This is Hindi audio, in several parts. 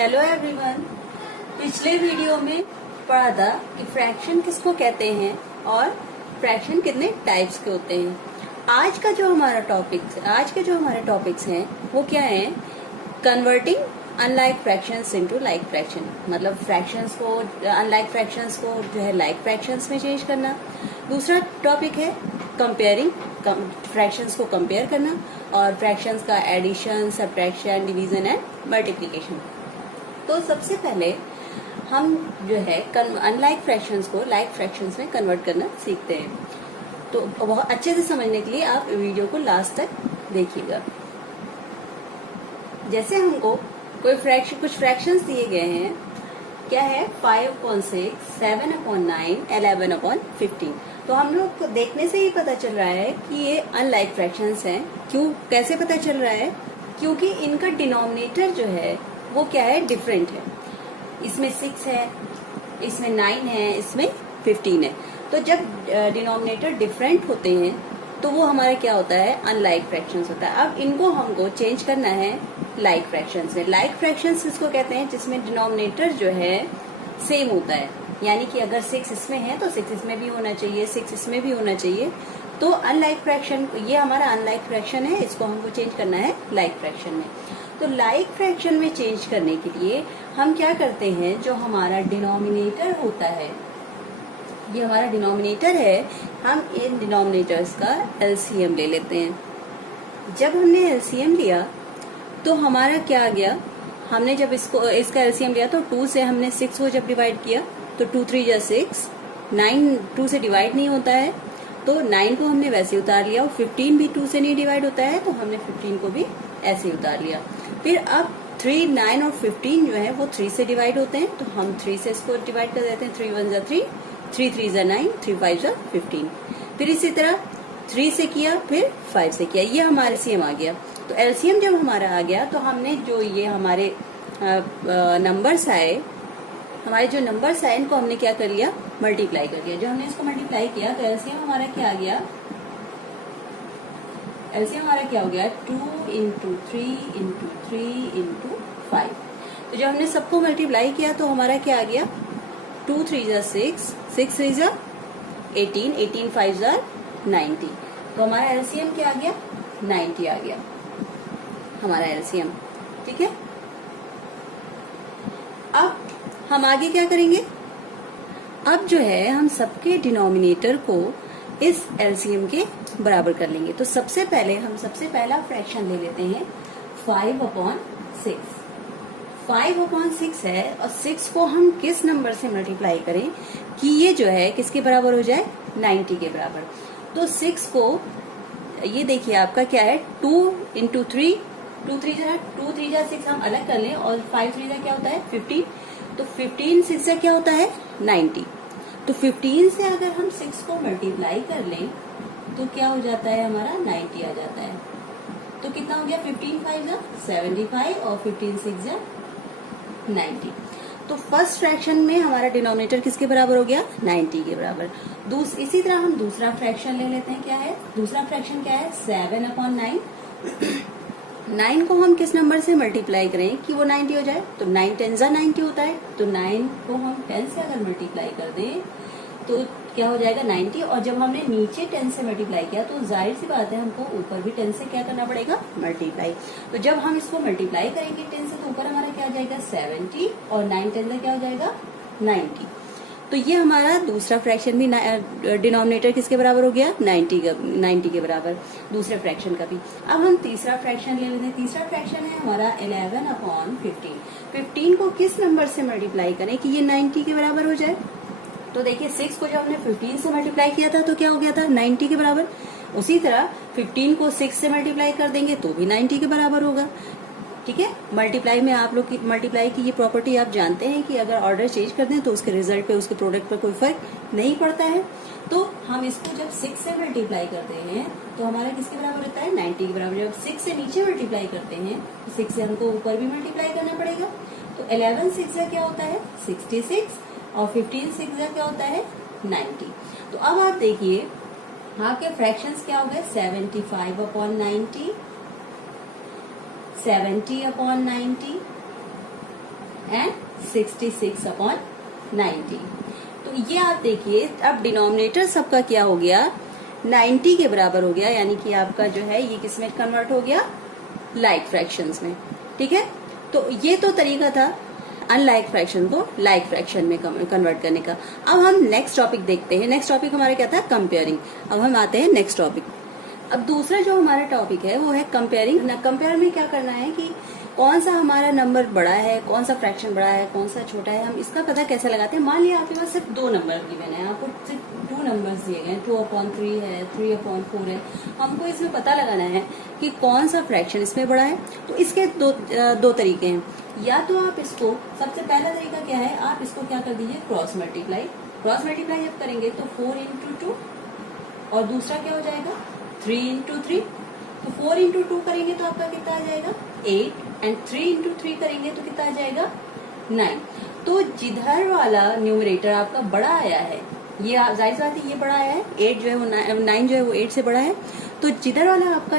Hello everyone. पिछले वीडियो में पढ़ा था कि फ्रैक्शन किसको कहते हैं और फ्रैक्शन कितने टाइप्स के होते हैं। आज के जो हमारे टॉपिक्स हैं वो क्या है? Converting unlike fractions into like fraction, मतलब फ्रैक्शंस को, अनलाइक फ्रैक्शंस को जो है लाइक फ्रैक्शंस में चेंज करना। दूसरा टॉपिक है कंपेयरिंग, फ्रैक्शंस को कंपेयर करना, और फ्रैक्शंस का addition, subtraction, division and multiplication. तो सबसे पहले हम जो है अनलाइक फ्रैक्शंस को लाइक फ्रैक्शंस में कन्वर्ट करना सीखते हैं। तो बहुत अच्छे से समझने के लिए आप वीडियो को लास्ट तक देखिएगा। जैसे हमको कुछ फ्रैक्शंस दिए गए हैं, क्या है? 5/6, 7/9, 11/15। तो हम लोग को देखने से ही पता चल रहा है कि ये अनलाइक फ्रैक्शंस हैं। क्यों, कैसे पता चल रहा है? क्योंकि इनका डिनोमिनेटर जो है वो क्या है? डिफरेंट है। इसमें 6 है, इसमें 9 है, इसमें 15 है। तो जब डिनोमिनेटर डिफरेंट होते हैं तो वो हमारे क्या होता है? अनलाइक फ्रैक्शंस होता है। अब इनको हमको चेंज करना है लाइक फ्रैक्शंस में। लाइक फ्रैक्शंस किसको कहते हैं? जिसमें डिनोमिनेटर जो है सेम होता है, यानी कि अगर 6 इसमें है तो 6 इसमें भी होना चाहिए, 6 इसमें भी होना चाहिए। तो अनलाइक फ्रैक्शन, ये हमारा अनलाइक फ्रैक्शन है, इसको हमको चेंज करना है लाइक फ्रैक्शन में। तो लाइक फ्रैक्शन में चेंज करने के लिए हम क्या करते हैं? जो हमारा डिनोमिनेटर होता है, ये हमारा डिनोमिनेटर है, हम इन डिनोमिनेटर्स का एलसीएम ले लेते हैं। जब हमने एलसीएम लिया तो हमारा क्या आ गया? हमने जब इसका एलसीएम लिया तो 2 से हमने 6 को जब डिवाइड किया तो 2 3 जा 6, 9 2 से डिवाइड नहीं होता है तो 9 को हमने वैसे उतार लिया, और 15 भी 2 से नहीं डिवाइड होता है तो हमने 15 को भी ऐसे ही उतार लिया। फिर अब 3, 9 और 15 जो है वो 3 से डिवाइड होते हैं तो हम 3 से इसको डिवाइड कर देते हैं। 3 1 जा 3, 3 3 जा 9, 3 5 जा 15। फिर इसी तरह 3 से किया, फिर 5 से किया, ये हमारा एलसीएम आ गया। तो एलसीएम जब हमारा आ गया तो हमने जो ये हमारे नंबर्स आए, इनको हमने क्या कर लिया? मल्टीप्लाई कर दिया। जब हमने इसको मल्टीप्लाई किया तो एलसीएम हमारा क्या आ गया? एलसीएम हमारा क्या हो गया? 2 × 3 × 3 × 5। तो जब हमने सबको मल्टीप्लाई किया तो हमारा क्या आ गया? 2 3 जा 6, 6 3 जा 18, 18 5 जा 90। तो हमारा एलसीएम क्या आ गया? 90 आ गया हमारा एलसीएम। ठीक है, अब हम आगे क्या करेंगे? अब जो है हम सबके डिनोमिनेटर को इस एलसीएम के बराबर कर लेंगे। तो सबसे पहला फ्रैक्शन ले लेते हैं 5/6। 5/6 है, और 6 को हम किस नंबर से मल्टीप्लाई करें कि ये जो है किसके बराबर हो जाए? 90 के बराबर। तो 6 को, ये देखिए आपका क्या है? 2 × 3, 2 3 जा 6 हम अलग कर लें, और 5 3 जा क्या होता है? 15। तो 15 6 जा क्या होता है? 90। तो 15 से अगर हम 6 को मल्टीप्लाई कर लें तो क्या हो जाता है? हमारा 90 आ जाता है। तो कितना हो गया? 15 5 जा 75, और 15 6 जा 90। तो फर्स्ट फ्रैक्शन में हमारा डिनोमिनेटर किसके बराबर हो गया? 90 के बराबर। इसी तरह हम दूसरा फ्रैक्शन ले लेते हैं। क्या है दूसरा फ्रैक्शन? क्या है? 7/9। 9 को हम किस नंबर से मल्टीप्लाई करें कि वो 90 हो जाए? तो 9 10 जा 90 होता है। तो 9 को हम 10 से अगर मल्टीप्लाई कर दें तो क्या हो जाएगा? 90। और जब हमने नीचे 10 से मल्टीप्लाई किया तो जाहिर सी बात है हमको ऊपर भी 10 से क्या करना पड़ेगा? मल्टीप्लाई। तो जब हम इसको मल्टीप्लाई करेंगे 10 से तो ऊपर हमारा क्या आ जाएगा? 70, और 9 10 क्या हो जाएगा? 90। तो ये हमारा दूसरा फ्रैक्शन भी डिनोमिनेटर किसके बराबर हो गया? 90 के बराबर, दूसरे फ्रैक्शन का भी। अब हम तीसरा फ्रैक्शन ले लेते हैं। तीसरा फ्रैक्शन है हमारा 11/15। 15 को किस नंबर से मल्टीप्लाई करें कि ये 90 के बराबर हो जाए? तो देखिए 6 को जब हमने 15 से मल्टीप्लाई किया था तो क्या हो गया था? 90 के बराबर। उसी तरह 15 को 6 से मल्टीप्लाई कर देंगे तो भी 90 के बराबर होगा। ठीक है, मल्टीप्लाई में आप लोग की मल्टीप्लाई की ये प्रॉपर्टी आप जानते हैं कि अगर ऑर्डर चेंज कर दें तो उसके रिजल्ट पे, उसके प्रोडक्ट पर कोई फर्क नहीं पड़ता है। तो हम इसको जब 6 से मल्टीप्लाई करते हैं तो हमारा किसके बराबर होता है? 90 के बराबर। जब 6 से नीचे मल्टीप्लाई करते हैं तो 6 से हमको ऊपर भी मल्टीप्लाई करना पड़ेगा। तो 11 6 जा क्या होता है? 66, और 15 6 जा क्या होता है? 90। तो अब आप देखिए आपके फ्रैक्शंस क्या हो गए? 75/90, 70/90, एंड 66/90। तो ये आप देखिए, अब डिनोमिनेटर सबका क्या हो गया, 90 के बराबर हो गया, यानी कि आपका जो है ये किसमें कन्वर्ट हो गया, लाइक फ्रैक्शंस में। ठीक है, तो ये तो तरीका था अनलाइक फ्रैक्शन को लाइक फ्रैक्शन में कन्वर्ट करने का। अब हम नेक्स्ट टॉपिक देखते हैं। नेक्स्ट टॉपिक हमारा क्या था, कंपेयरिंग। अब हम आते हैं नेक्स्ट टॉपिक। अब दूसरा जो हमारा टॉपिक है वो है कंपेयरिंग। कंपेयर में क्या करना है कि कौन सा हमारा नंबर बड़ा है, कौन सा फ्रैक्शन बड़ा है, कौन सा छोटा है, हम इसका पता कैसे लगाते हैं। मान लिया आपके पास सिर्फ 2 नंबर गिवन है, आपको सिर्फ 2 नंबर्स दिए गए, 2/3 है, 3/4 है। हमको इसमें पता लगाना है कि कौन सा फ्रैक्शन इसमें बड़ा है। तो इसके दो तरीके हैं। या तो आप इसको, सबसे पहला तरीका क्या है, आप इसको क्या कर दीजिए, क्रॉस मल्टीप्लाई। क्रॉस मल्टीप्लाई जब करेंगे तो 4 × 2, और दूसरा क्या हो जाएगा 3 × 3। तो 4 × 2 करेंगे तो आपका कितना आ जाएगा 8, एंड 3 × 3 करेंगे तो कितना आ जाएगा 9। तो जिधर वाला न्यूमरेटर आपका बड़ा आया है, ये जाहिर सी बात है ये बड़ा आया है, 8 जो है वो 9 जो है वो 8 से बड़ा है। तो जिधर वाला आपका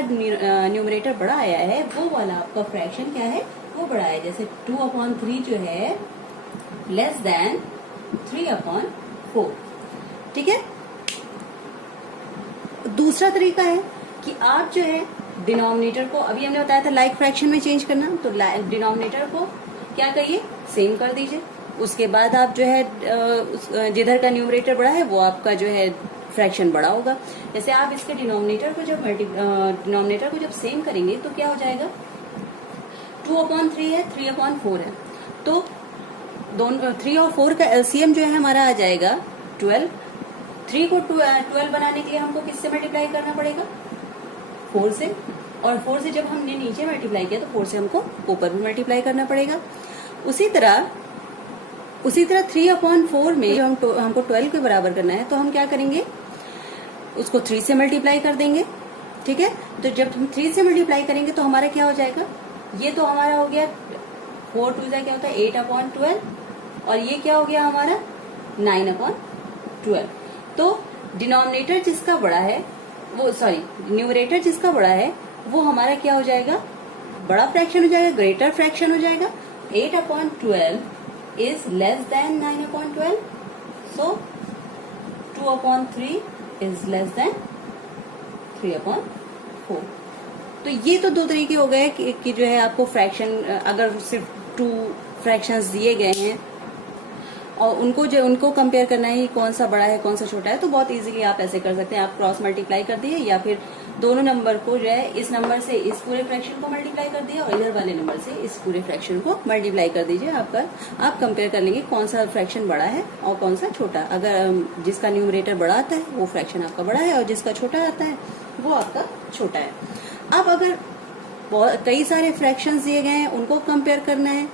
न्यूमरेटर बड़ा आया है वो वाला आपका फ्रैक्शन क्या है, वो बड़ा है। जैसे 2/3 जो है लेस देन 3/4। ठीक है। दूसरा तरीका है कि आप जो है डिनोमिनेटर को, अभी हमने बताया था लाइक फ्रैक्शन में चेंज करना, तो डिनोमिनेटर को क्या करिए, सेम कर दीजिए। उसके बाद आप जो है जिधर का न्यूमरेटर बड़ा है वो आपका जो है फ्रैक्शन बड़ा होगा। जैसे आप इसके डिनोमिनेटर को जब सेम करेंगे तो क्या हो जाएगा, 2/3 है, 3/4 है। तो दोनों 3 और 4 का एलसीएम जो है हमारा आ जाएगा 12। 3 को 12 बनाने के लिए हमको किससे मल्टीप्लाई करना पड़ेगा, 4 से। और 4 से जब हमने नीचे मल्टीप्लाई किया तो 4 से हमको ऊपर भी मल्टीप्लाई करना पड़ेगा। उसी तरह 3/4 में जो हमको 12 के बराबर करना है तो हम क्या करेंगे, उसको 3 से मल्टीप्लाई कर देंगे। ठीक है, तो जब हम 3 से मल्टीप्लाई करेंगे तो हमारा क्या हो जाएगा, ये तो हमारा हो गया 4 2 क्या होता है 8/12, और ये क्या हो गया हमारा 9/12। तो डिनोमिनेटर जिसका बड़ा है वो, सॉरी न्यूमरेटर जिसका बड़ा है वो हमारा क्या हो जाएगा, बड़ा फ्रैक्शन हो जाएगा, ग्रेटर फ्रैक्शन हो जाएगा। 8/12 is less than 9/12, so 2/3 is less than 3/4। तो ये तो 2 तरीके हो गए कि जो है आपको फ्रैक्शन, अगर सिर्फ 2 फ्रैक्शंस दिए गए हैं और उनको कंपेयर करना है कौन सा बड़ा है कौन सा छोटा है, तो बहुत इजीली आप ऐसे कर सकते हैं। आप क्रॉस मल्टीप्लाई कर दिए, या फिर दोनों नंबर को जो है इस नंबर से इस पूरे फ्रैक्शन को मल्टीप्लाई कर दिया और इधर वाले नंबर से इस पूरे फ्रैक्शन को मल्टीप्लाई कर दीजिए। आप कंपेयर कर लेंगे कौन सा फ्रैक्शन बड़ा है और कौन सा छोटा। अगर जिसका न्यूमरेटर बड़ा आता है वो फ्रैक्शन आपका बड़ा है, और जिसका छोटा आता है वो आपका छोटा है। अब अगर कई सारे फ्रैक्शंस दिए गए हैं उनको कंपेयर करना है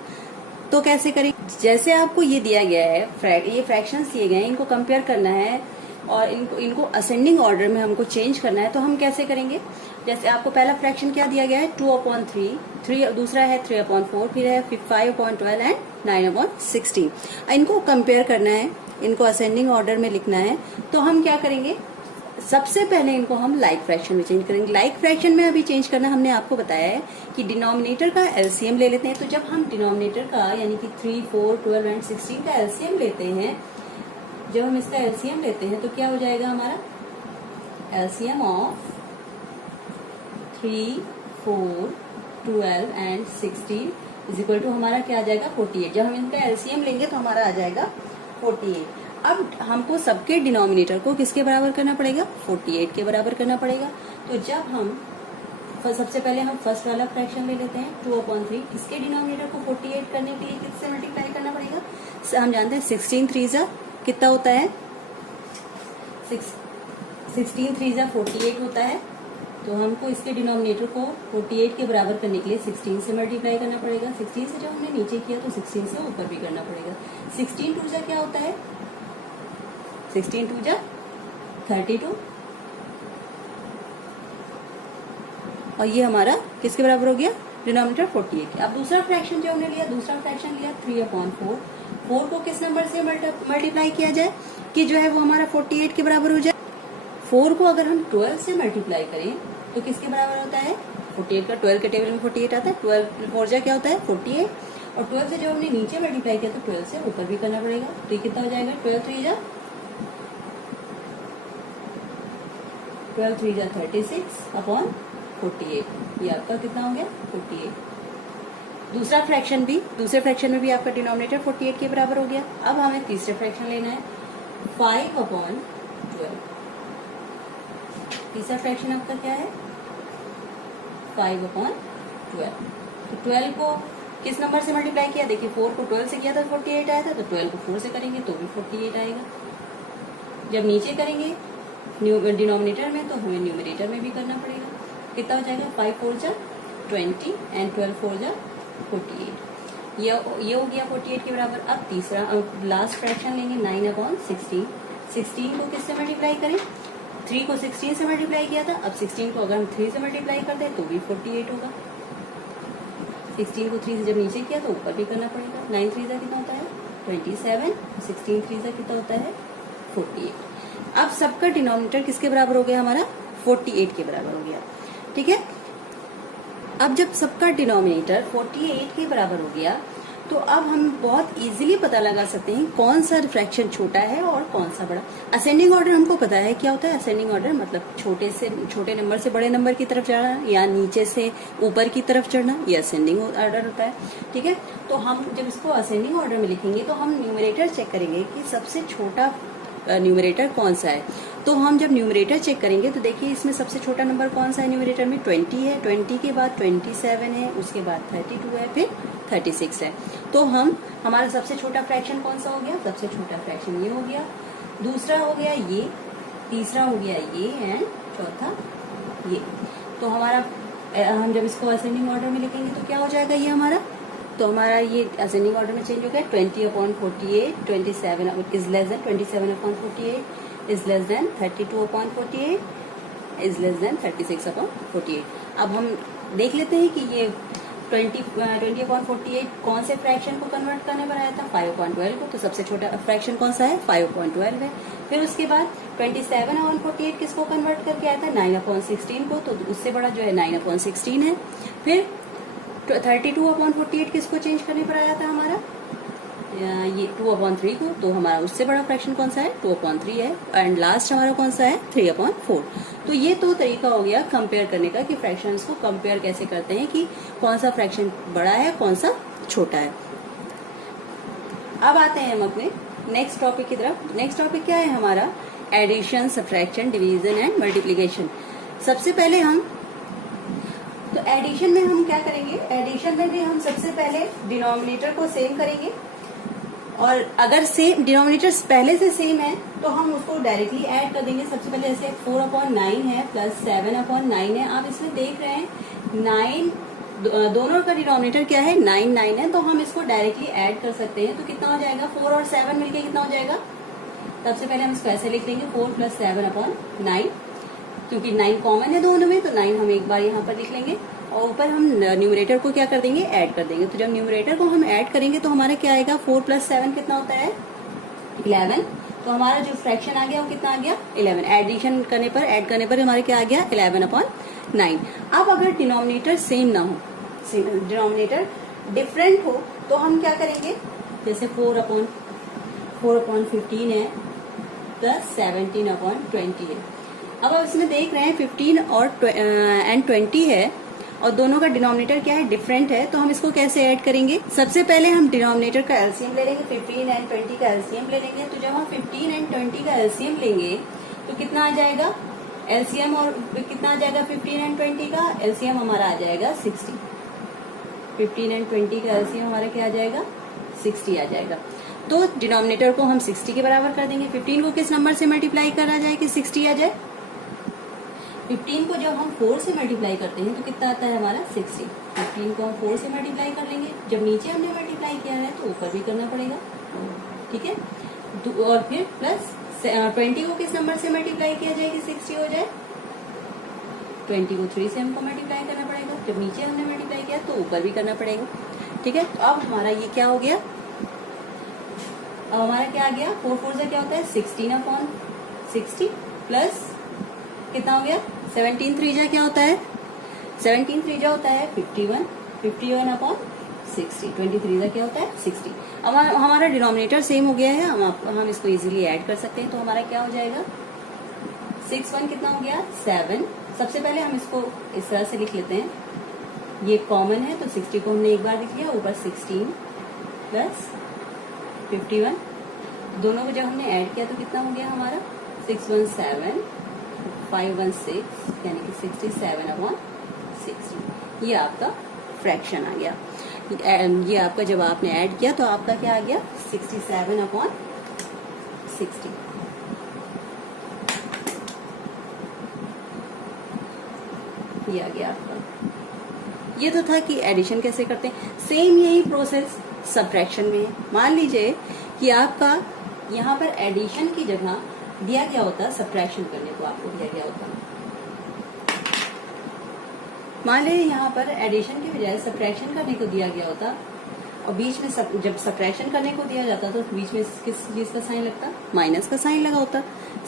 तो कैसे करें, जैसे आपको ये दिया गया है, ये फ्रैक्शंस दिए गए हैं, इनको कंपेयर करना है और इनको असेंडिंग ऑर्डर में हमको चेंज करना है। तो हम कैसे करेंगे, जैसे आपको पहला फ्रैक्शन क्या दिया गया है 2/3, दूसरा है 3/4, फिर है 5/12 एंड 9/16। इनको कंपेयर करना है, इनको असेंडिंग ऑर्डर में लिखना है। तो हम क्या करेंगे, सबसे पहले इनको हम लाइक फ्रैक्शन में चेंज करेंगे। लाइक फ्रैक्शन में अभी चेंज करना हमने आपको बताया है कि डिनोमिनेटर का एलसीएम ले लेते हैं। तो जब हम डिनोमिनेटर का यानी कि 3, 4, 12 एंड 16 का एलसीएम लेते हैं, जब हम इसका एलसीएम लेते हैं तो क्या हो जाएगा हमारा, LCM of 3, 4, 12 and 16 is equal to हमारा क्या आ जाएगा 48। जब हम इनका एलसीएम लेंगे तो हमारा आ जाएगा 48। अब हमको सबके डिनोमिनेटर को किसके बराबर करना पड़ेगा, 48 के बराबर करना पड़ेगा। तो जब हम सबसे पहले हम फर्स्ट वाला फ्रैक्शन ले लेते हैं 2/3, इसके डिनोमिनेटर को 48 करने के लिए किससे मल्टीप्लाई करना पड़ेगा, हम जानते हैं 16 3 कितना होता है, 16 3 48 होता है। तो हमको इसके डिनोमिनेटर को 48 के बराबर करने के लिए 16 से मल्टीप्लाई करना पड़ेगा। 16 से जब हमने नीचे किया तो 16 से ऊपर भी करना पड़ेगा। 16 2 क्या होता है, 16 2 32, और ये हमारा किसके बराबर हो गया, डिनोमिनेटर 48। अब दूसरा फ्रैक्शन जो हमने लिया, दूसरा फ्रैक्शन लिया 3/4। 4 को किस नंबर से मल्टीप्लाई किया जाए कि जो है वो हमारा 48 के बराबर हो जाए। 4 को अगर हम 12 से मल्टीप्लाई करें तो किसके बराबर होता है, 48 का 12 के टेबल में 48 आता है। 12 4 क्या होता है 48, और 12 से जब हमने नीचे मल्टीप्लाई किया तो 12 से ऊपर भी करना पड़ेगा। तो ये कितना हो जाएगा 12 3 जा 36 अपॉन 48। ये आपका कितना हो गया 48। दूसरे फ्रैक्शन में भी आपका डिनोमिनेटर 48 के बराबर हो गया। अब हमें तीसरे फ्रैक्शन लेना है 5 अपॉन 12। तीसरा फ्रैक्शन आपका क्या है 5 अपॉन 12। तो 12 को किस नंबर से मल्टीप्लाई किया, देखिए 4 को 12 से किया था 48 आया था, तो 12 को 4 से करेंगे तो भी 48 आएगा। जब नीचे करेंगे डिनोमिनेटर में तो हमें न्यूमरेटर में भी करना पड़ेगा। कितना हो जाएगा 5 4 जा 20 एंड 12 4 जा 48। ये हो गया 48 के बराबर। अब तीसरा लास्ट फ्रैक्शन लेंगे 9 अपॉन 16। 16 को किससे मल्टीप्लाई करें, 3 को 16 से मल्टीप्लाई किया था, अब 16 को अगर हम 3 से मल्टीप्लाई कर दें तो भी 48 होगा। 16 को 3 से जब नीचे किया तो ऊपर भी करना पड़ेगा। 9 3 जा कितना होता है 27, 16 3 जा कितना होता है 48। अब सबका डिनोमिनेटर किसके बराबर हो गया हमारा 48 के बराबर हो गया। ठीक है, अब जब सबका डिनोमिनेटर 48 के बराबर हो गया तो अब हम बहुत इजीली पता लगा सकते हैं कौन सा फ्रैक्शन छोटा है और कौन सा बड़ा। असेंडिंग ऑर्डर हमको पता है क्या होता है। असेंडिंग ऑर्डर मतलब छोटे नंबर से बड़े नंबर की तरफ चढ़ना या नीचे से ऊपर की तरफ चढ़ना, ये असेंडिंग ऑर्डर होता है। ठीक है, तो हम जब इसको असेंडिंग ऑर्डर में लिखेंगे तो हम न्यूमरेटर चेक करेंगे कि सबसे छोटा न्यूमरेटर कौन सा है। तो हम जब न्यूमरेटर चेक करेंगे तो देखिए इसमें सबसे छोटा नंबर कौन सा है न्यूमरेटर में 20 है, 20 के बाद 27 है, उसके बाद 32 है, फिर 36 है। तो हमारा सबसे छोटा फ्रैक्शन कौन सा हो गया, सबसे छोटा फ्रैक्शन ये हो गया, दूसरा हो गया ये, तीसरा हो गया ये एंड चौथा ये। तो हमारा हम जब इसको असेंडिंग ऑर्डर में लिखेंगे तो क्या हो जाएगा ये हमारा, तो हमारा ये असेंडिंग ऑर्डर में चेंज हो गया 20 upon 48, 27 is less than 27 upon 48 is less than 32 upon 48 is less than 36 upon 48। अब हम देख लेते हैं कि ये 20 अपॉन 48 कौन से फ्रैक्शन को कन्वर्ट करने पर आया था 5 अपॉन 12 को। तो सबसे छोटा फ्रैक्शन कौन सा है 5 अपॉन 12 है। फिर उसके बाद 27 अपॉन 48 किसको कन्वर्ट करके आया था 9 अपॉन 16 को, तो उससे बड़ा जो है 9 अपॉन 16 है। फिर 32 अपॉन 48 किसको चेंज करने पर आया था हमारा ये 2 अपॉन 3 को, तो हमारा उससे बड़ा फ्रैक्शन कौन सा है 2 अपॉन 3 है। एंड लास्ट हमारा कौन सा है 3 अपॉन 4। तो ये तो तरीका हो गया कंपेयर करने का कि फ्रैक्शंस को कंपेयर कैसे करते हैं कि कौन सा फ्रैक्शन बड़ा है कौन सा छोटा है। अब आते हैं हम अपने नेक्स्ट टॉपिक की तरफ। नेक्स्ट टॉपिक क्या है हमारा addition, subtraction, division and multiplication. सबसे पहले हम तो एडिशन में हम क्या करेंगे, एडिशन में भी हम सबसे पहले डिनोमिनेटर को सेम करेंगे और अगर सेम डिनोमिनेटर पहले से सेम है तो हम उसको डायरेक्टली ऐड कर देंगे। सबसे पहले ऐसे 4 अपॉन 9 है प्लस 7 अपॉन 9 है। आप इसमें देख रहे हैं 9 दोनों का डिनोमिनेटर क्या है 9 9 है, तो हम इसको डायरेक्टली ऐड कर सकते हैं। तो कितना हो जाएगा 4 और 7 मिलके कितना हो जाएगा, सबसे पहले हम इसको ऐसे लिख देंगे 4 प्लस 7 अपॉन 9, क्योंकि 9 कॉमन है दोनों में तो 9 हम एक बार यहाँ पर लिख लेंगे और ऊपर हम न्यूमरेटर को क्या कर देंगे ऐड कर देंगे। तो जब न्यूमरेटर को हम ऐड करेंगे तो हमारा क्या आएगा 4 प्लस 7 कितना होता है 11। तो हमारा जो फ्रैक्शन आ गया वो कितना आ गया 11। एडिशन करने पर ऐड करने पर हमारे क्या आ गया 11 अपॉन 9। अब अगर डिनोमिनेटर सेम ना हो, डिनोमिनेटर डिफरेंट हो तो हम क्या करेंगे, जैसे 4 अपॉन 15 है प्लस 17 अपॉन 20 है। अब आप इसमें देख रहे हैं 15 और एंड 20 है और दोनों का डिनोमिनेटर क्या है डिफरेंट है, तो हम इसको कैसे ऐड करेंगे। सबसे पहले हम डिनोमिनेटर का एलसीएम ले लेंगे, 15 एंड 20 का एलसीएम ले लेंगे। तो जब हम 15 एंड 20 का एलसीएम लेंगे तो कितना आ जाएगा एलसीएम, और कितना आ जाएगा 15 एंड 20 का एलसीएम हमारा आ जाएगा 60। 15 एंड 20 का एलसीएम हमारा क्या आ जाएगा 60 आ जाएगा। तो डिनोमिनेटर को हम 60 के बराबर कर देंगे। 15 को किस नंबर से मल्टीप्लाई करा जाए कि 60 आ जाए, 15 को जब हम 4 से मल्टीप्लाई करते हैं तो कितना आता है हमारा 60। 15 को हम 4 से मल्टीप्लाई कर लेंगे, जब नीचे हमने मल्टीप्लाई किया है तो ऊपर भी करना पड़ेगा, ठीक है। और फिर प्लस 20 को किस नंबर से मल्टीप्लाई किया जाए कि 60 हो जाए, 20 को 3 से हमको मल्टीप्लाई करना पड़ेगा, जब नीचे हमने मल्टीप्लाई किया तो ऊपर भी करना पड़ेगा, ठीक है। तो अब हमारा ये क्या हो गया, अब हमारा क्या आ गया 4 4 से क्या होता है 16 अपॉन 60 प्लस कितना हो गया 17 3 क्या होता है 17 3 होता है 51 अपॉन 60, 23 का क्या होता है 60। अब हमारा डिनोमिनेटर सेम हो गया है, हम इसको इजीली ऐड कर सकते हैं। तो हमारा क्या हो जाएगा 6 1 कितना हो गया 7। सबसे पहले हम इसको इस तरह से लिख लेते हैं, ये कॉमन है तो 60 को हमने एक बार लिख लिया, ऊपर 16 प्लस 51, दोनों को जब हमने ऐड किया तो कितना हो गया हमारा 6 1 7 5 1 6 यानी कि 67/60। ये आपका फ्रैक्शन आ गया। ये आपका जब आपने ऐड किया तो आपका क्या आ गया 67/60। ये आ गया आपका। ये तो था कि एडिशन कैसे करते हैं। सेम यही प्रोसेस सब्ट्रैक्शन में है। मान लीजिए कि आपका यहाँ पर एडिशन की जगह दिया गया होता सब्ट्रैक्शन करने को आपको दिया गया होता, मान लीजिए यहाँ पर एडिशन की बजाय सब्ट्रैक्शन करने को दिया गया होता और बीच में जब सब्ट्रैक्शन करने को दिया जाता तो बीच में किस चीज का साइन लगता, माइनस का साइन लगा होता।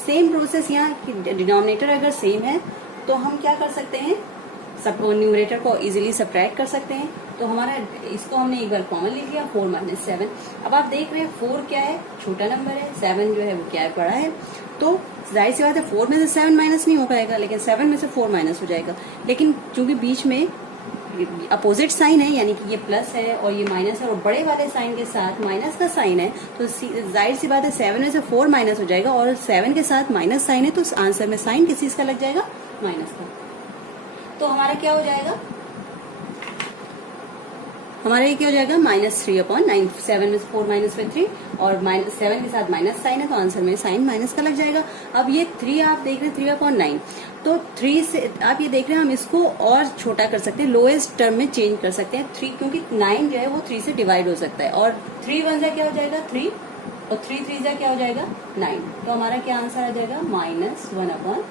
सेम प्रोसेस यहाँ डिनोमिनेटर अगर सेम है तो हम क्या कर सकते हैं, सब न्यूमरेटर को इजीली सब्ट्रैक्ट कर सकते हैं। तो हमारा इसको हमने एक बार कॉमन ले लिया 4 - 7। अब आप देख रहे हैं 4 क्या है, छोटा नंबर है, 7 जो है वो क्या है, बड़ा है। तो जाहिर सी बात है 4 में से 7 माइनस नहीं हो पाएगा, लेकिन 7 में से 4 माइनस हो जाएगा। लेकिन चूंकि बीच में अपोजिट साइन है, यानी कि ये प्लस है और ये माइनस है और बड़े वाले साइन के साथ माइनस का साइन है, तो जाहिर सी बात है 7 में से 4 माइनस हो जाएगा और 7 के साथ माइनस साइन है तो आंसर में साइन किस चीज का लग जाएगा, माइनस का। तो हमारा क्या हो जाएगा, हमारा ये क्या हो जाएगा -3/9। 7 में से 4 माइनस में 3 और -7 के साथ माइनस साइन है तो आंसर में साइन माइनस का लग जाएगा। अब ये 3 आप देख रहे हैं 3/9, तो 3 से आप ये देख रहे हैं हम इसको और छोटा कर सकते हैं, लोएस्ट टर्म में चेंज कर सकते हैं 3, क्योंकि 9 जो है वो 3 से डिवाइड हो सकता है और 3 1 जा क्या हो जाएगा 3 और 3 3 जा क्या हो जाएगा 9। तो हमारा क्या आंसर आ जाएगा -1/3।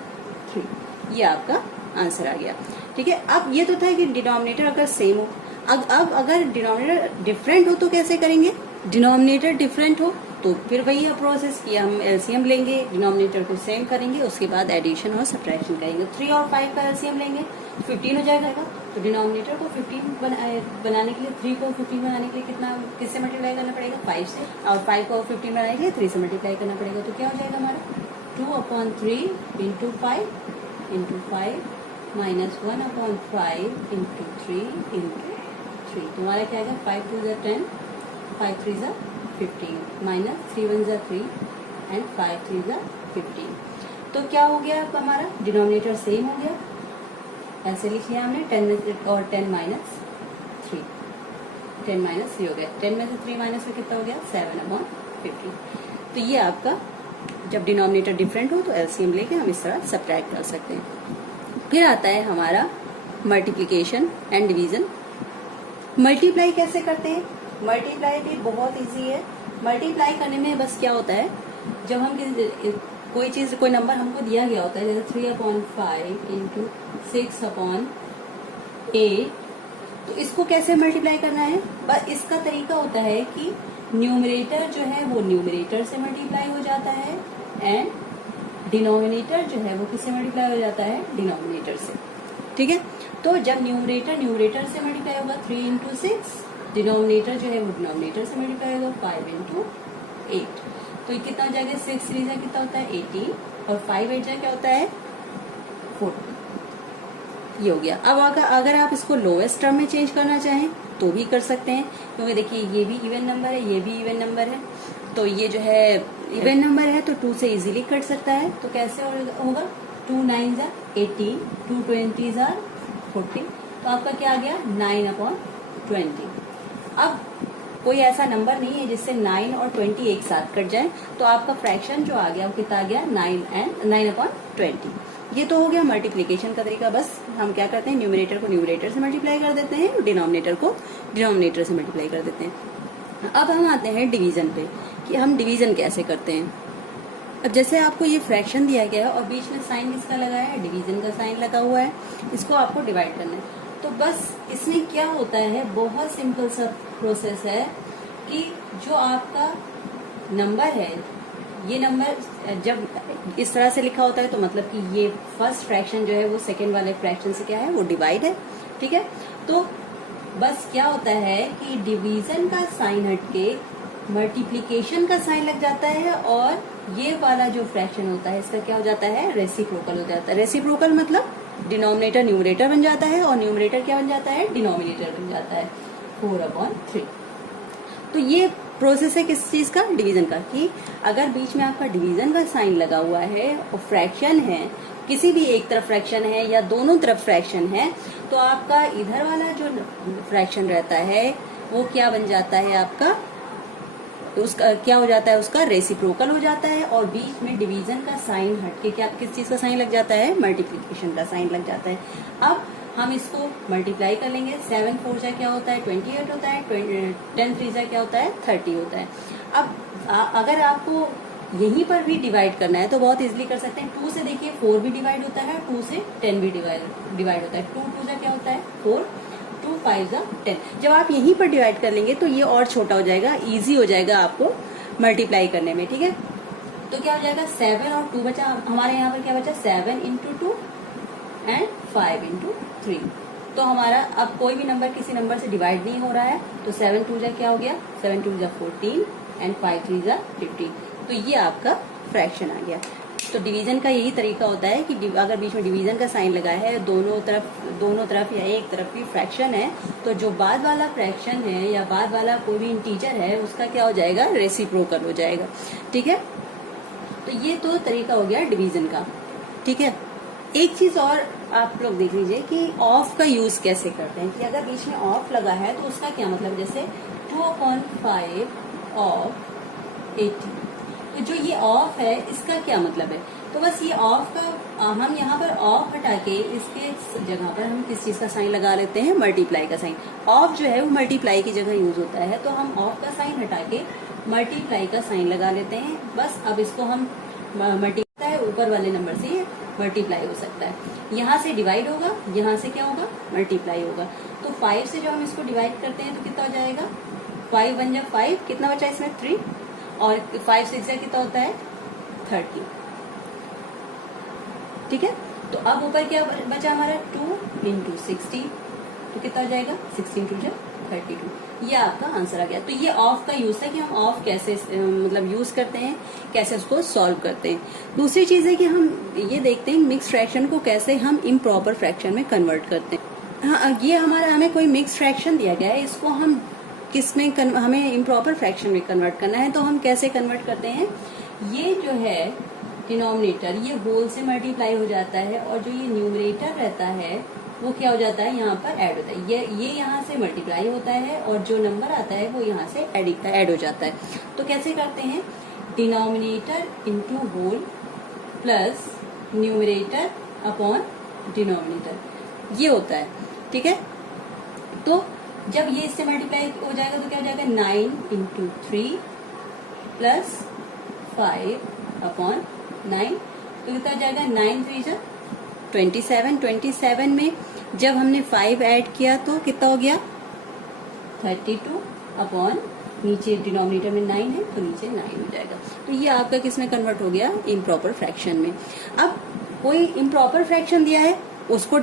ये आपका आंसर आ गया। ठीक है, अब ये तो था कि डिनोमिनेटर अगर सेम हो। अब अगर डिनोमिनेटर डिफरेंट हो तो कैसे करेंगे, डिनोमिनेटर डिफरेंट हो तो फिर वही प्रोसेस किया, हम एलसीएम लेंगे, डिनोमिनेटर को सेम करेंगे, उसके बाद एडिशन और सब्ट्रैक्शन करेंगे। 3 और 5 का एलसीएम लेंगे 15 हो जाएगा। तो डिनोमिनेटर को 15 बनाने के लिए 3 को 15 बनाने के लिए कितना किससे मल्टीप्लाई करना पड़ेगा 5 से, और 5 को 15 बनाने के लिए 3 से मल्टीप्लाई करना पड़ेगा। तो क्या हो जाएगा हमारा 2/3 × 5 -1/5 × 3 × 3। तुम्हारा क्या आएगा 5 2 = 10, 5 3 = 15 -3 1 = 3 एंड 5 3 = 15। तो क्या हो गया हमारा डिनोमिनेटर सेम हो गया, ऐसे लिख लिया हमने 10 और 10 - 3, 10 - 3 हो गया। 10 में से 3 माइनस में कितना हो गया 7/15। तो ये आपका जब डिनोमिनेटर डिफरेंट हो तो एलसीएम लेके हम इस तरह सब्ट्रैक्ट कर सकते हैं। फिर आता है हमारा मल्टीप्लिकेशन एंड डिवीजन। मल्टीप्लाई कैसे करते हैं, मल्टीप्लाई भी बहुत इजी है। मल्टीप्लाई करने में बस क्या होता है, जब हम कोई चीज कोई नंबर हमको दिया गया होता है जैसे 3/5 × 6/8, तो इसको कैसे मल्टीप्लाई करना है, बस इसका तरीका होता है कि न्यूमरेटर जो है वो न्यूमरेटर से मल्टीप्लाई हो जाता है एंड डिनोमिनेटर जो है वो किससे मल्टीप्लाई हो जाता है, डिनोमिनेटर से। ठीक है, तो जब न्यूमरेटर न्यूमरेटर से मल्टीप्लाई होगा 3 × 6, डिनोमिनेटर जो है वो डिनोमिनेटर से मल्टीप्लाई होगा 5 × 8। तो ये कितना हो जाएगा 6 3 जा कितना होता है 18 और 5 8 जा क्या होता है 40। ये हो गया। अब अगर आप इसको लोएस्ट टर्म में चेंज करना चाहें तो भी कर सकते हैं, क्योंकि देखिए ये भी इवन नंबर है, ये भी इवन नंबर है। तो ये जो है इवन नंबर है तो 2 से इजीली कट सकता है। तो कैसे होगा 2 9 = 18, 2 20 = 40। तो आपका क्या आ गया 9/20। अब कोई ऐसा नंबर नहीं है जिससे 9 और 20 एक साथ कट जाए, तो आपका फ्रैक्शन जो आ गया वो कितना आ गया 9/20। ये तो हो गया मल्टीप्लिकेशन का तरीका। बस हम क्या करते हैं, न्यूमरेटर को न्यूमरेटर से मल्टीप्लाई कर देते हैं, डिनोमिनेटर को डिनोमिनेटर से मल्टीप्लाई कर देते हैं। अब हम आते हैं डिवीजन पे कि हम डिवीजन कैसे करते हैं। अब जैसे आपको ये फ्रैक्शन दिया गया है और बीच में साइन किसका लगा है, डिवीजन का साइन लगा हुआ है, इसको आपको डिवाइड करना है। तो बस इसमें क्या होता है, बहुत सिंपल सा प्रोसेस है कि जो आपका नंबर है, ये नंबर जब इस तरह से लिखा होता है तो मतलब कि ये फर्स्ट फ्रैक्शन जो है वो सेकेंड वाले फ्रैक्शन से क्या है वो डिवाइड है। ठीक है, तो बस क्या होता है कि डिवीजन का साइन हटके मल्टीप्लिकेशन का साइन लग जाता है, और ये वाला जो फ्रैक्शन होता है इसका क्या हो जाता है, रेसिप्रोकल हो जाता है। रेसिप्रोकल मतलब डिनोमिनेटर न्यूमरेटर बन जाता है और न्यूमरेटर क्या बन जाता है, डिनोमिनेटर बन जाता है 4/3। तो ये प्रोसेस है किस चीज का, डिवीजन का, कि अगर बीच में आपका डिवीजन का साइन लगा हुआ है और फ्रैक्शन है, किसी भी एक तरफ फ्रैक्शन है या दोनों तरफ फ्रैक्शन है, तो आपका इधर वाला जो फ्रैक्शन रहता है वो क्या बन जाता है आपका, उसका क्या हो जाता है, उसका रेसिप्रोकल हो जाता है, और बीच में डिवीजन का साइन हटके क्या किस चीज का साइन लग जाता है, मल्टीप्लिकेशन का साइन लग जाता है। अब हम इसको मल्टीप्लाई कर लेंगे। 7 4 जा क्या होता है, 28 होता है, 10 3 जा क्या होता है, 30 होता है। अब अगर आपको यहीं पर भी डिवाइड करना है तो बहुत इजीली कर सकते हैं। 2 से देखिए 4 भी डिवाइड होता है, 2 से 10 भी डिवाइड होता है। 2 2 जा क्या होता है, 4, 2 5 जा 10। जब आप यहीं पर डिवाइड कर लेंगे तो ये और छोटा हो जाएगा, इजी हो जाएगा आपको मल्टीप्लाई करने में, ठीक है। तो क्या हो जाएगा, 7 और 2 बचा, हमारे यहाँ पर क्या बचा, 7 × 2 एंड 5 × 3। तो हमारा अब कोई भी नंबर किसी नंबर से डिवाइड नहीं हो रहा है, तो 7 2 जा क्या हो गया, 7 2 जा 14 एंड 5 3 जा 15। तो ये आपका फ्रैक्शन आ गया। तो डिवीजन का यही तरीका होता है कि अगर बीच में डिवीजन का साइन लगा है, दोनों तरफ या एक तरफ भी फ्रैक्शन है, तो जो बाद वाला फ्रैक्शन है या बाद वाला कोई भी इंटीजर है उसका क्या हो जाएगा, रेसिप्रोकल हो जाएगा, ठीक है। तो ये तो तरीका हो गया डिवीजन का, ठीक है। एक चीज और आप लोग देख लीजिए कि ऑफ का यूज कैसे करते हैं, कि अगर बीच में ऑफ लगा है तो उसका क्या मतलब, जैसे 2/5 ऑफ 80, तो जो ये ऑफ है इसका क्या मतलब है, तो बस ये ऑफ का हम यहाँ पर ऑफ हटा के इसके जगह पर हम किस चीज का साइन लगा लेते हैं, मल्टीप्लाई का साइन। ऑफ जो है वो मल्टीप्लाई की जगह यूज होता है, तो हम ऑफ का साइन हटा के मल्टीप्लाई का साइन लगा लेते हैं। बस अब इसको हम मल्टीप्लाई है, ऊपर वाले नंबर से मल्टीप्लाई हो सकता है। यहाँ से डिवाइड होगा, यहाँ से क्या होगा, मल्टीप्लाई होगा। तो 5 से जब हम इसको डिवाइड करते हैं तो कितना हो जाएगा, 5 1 जा 5, कितना बचा इसमें 3, और 5 6 जा कितना होता है 30, ठीक है। तो अब ऊपर क्या बचा हमारा, 2 × 60, तो कितना हो जाएगा, 16 2 जा 32। ये आपका आंसर आ गया। तो ये ऑफ का यूज है कि हम ऑफ कैसे मतलब यूज करते हैं, कैसे उसको सॉल्व करते हैं। दूसरी चीज है कि हम ये देखते हैं मिक्स फ्रैक्शन को कैसे हम इम्प्रॉपर फ्रैक्शन में कन्वर्ट करते हैं। हाँ, ये हमें कोई मिक्स फ्रैक्शन दिया गया है, इसको हम हमें इम्प्रॉपर फ्रैक्शन में कन्वर्ट करना है, तो हम कैसे कन्वर्ट करते हैं, ये जो है डिनोमिनेटर ये होल से मल्टीप्लाई हो जाता है, और जो ये न्यूमरेटर रहता है वो क्या हो जाता है, यहाँ पर ऐड होता है। ये यहाँ से मल्टीप्लाई होता है और जो नंबर आता है वो यहाँ से ऐड हो जाता है। तो कैसे करते हैं, denominator into whole plus numerator upon denominator, ये होता है, ठीक है। तो जब ये इससे मल्टीप्लाई हो जाएगा तो क्या हो जाएगा, 9 × 3 प्लस 5/9, तो कितना हो जाएगा, 9 3 जा 27। 27 में जब हमने 5 ऐड किया तो कितना हो गया, 32 अपॉन नीचे डिनोमिनेटर में 9 है तो नीचे 9 हो जाएगा। तो ये आपका किस में कन्वर्ट हो गया, इम्प्रॉपर फ्रैक्शन में। अब कोई इम्प्रॉपर फ्रैक्शन दिया है, उसको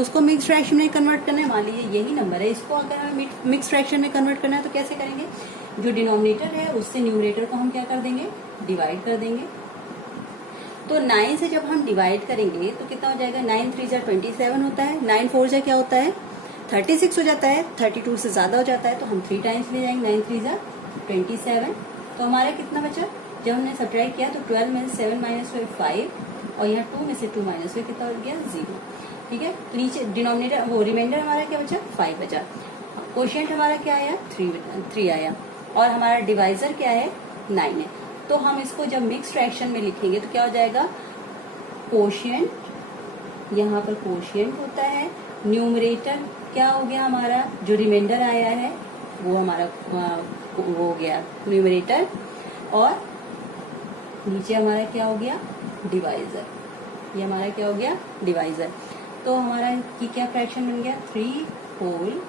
उसको मिक्स फ्रैक्शन में कन्वर्ट करना है। मान लीजिए यही नंबर है, इसको अगर हमें मिक्स फ्रैक्शन में कन्वर्ट करना है तो कैसे करेंगे, जो डिनोमिनेटर है उससे न्यूमरेटर को हम क्या कर देंगे, डिवाइड कर देंगे। तो 9 से जब हम डिवाइड करेंगे तो कितना हो जाएगा, 9 3 जा 27 होता है, 9 4 जा क्या होता है 36 हो जाता है, 32 से ज्यादा हो जाता है तो हम 3 टाइम्स ले जाएंगे, 9 3 जा 27। तो हमारा कितना बचा, जब हमने सब्ट्रैक्ट किया तो 12 में 7 - 5 और यहाँ 2 में से 2 - कितना हो गया 0, ठीक है। तो नीचे डिनोमिनेटर वो रिमाइंडर हमारा क्या बचा, 5 बचा। कोशिएंट हमारा क्या आया, 3 आया, और हमारा डिवाइजर क्या है, 9 है। तो हम इसको जब मिक्स फ्रैक्शन में लिखेंगे तो क्या हो जाएगा, कोशिएंट, यहाँ पर कोशिएंट होता है, न्यूमरेटर क्या हो गया हमारा, जो रिमाइंडर आया है वो हमारा हो गया न्यूमरेटर, और नीचे हमारा क्या हो गया, डिवाइजर, ये हमारा क्या हो गया, डिवाइजर। तो हमारा ये क्या फ्रैक्शन बन गया, 3 होल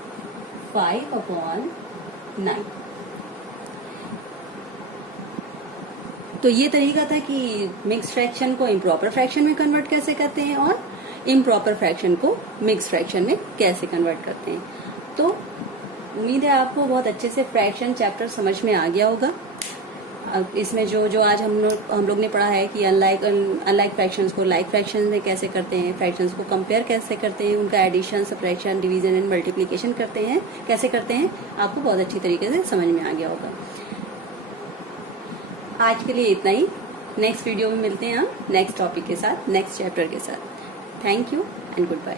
5/9। तो ये तरीका था कि मिक्स फ्रैक्शन को इम्प्रॉपर फ्रैक्शन में कन्वर्ट कैसे करते हैं और इम्प्रॉपर फ्रैक्शन को मिक्स फ्रैक्शन में कैसे कन्वर्ट करते हैं। तो तो उम्मीद है आपको बहुत अच्छे से फ्रैक्शन चैप्टर समझ में आ गया होगा। अब इसमें जो आज हम लोग ने पढ़ा है कि अनलाइक फ्रैक्शंस को लाइक फ्रैक्शन में कैसे करते हैं, फ्रैक्शंस को कंपेयर कैसे करते हैं, उनका addition, subtraction, division and multiplication कैसे करते हैं, आपको बहुत अच्छी तरीके से समझ में आ गया होगा। आज के लिए इतना ही। नेक्स्ट वीडियो में मिलते हैं हम नेक्स्ट टॉपिक के साथ, नेक्स्ट चैप्टर के साथ। Thank you and good bye.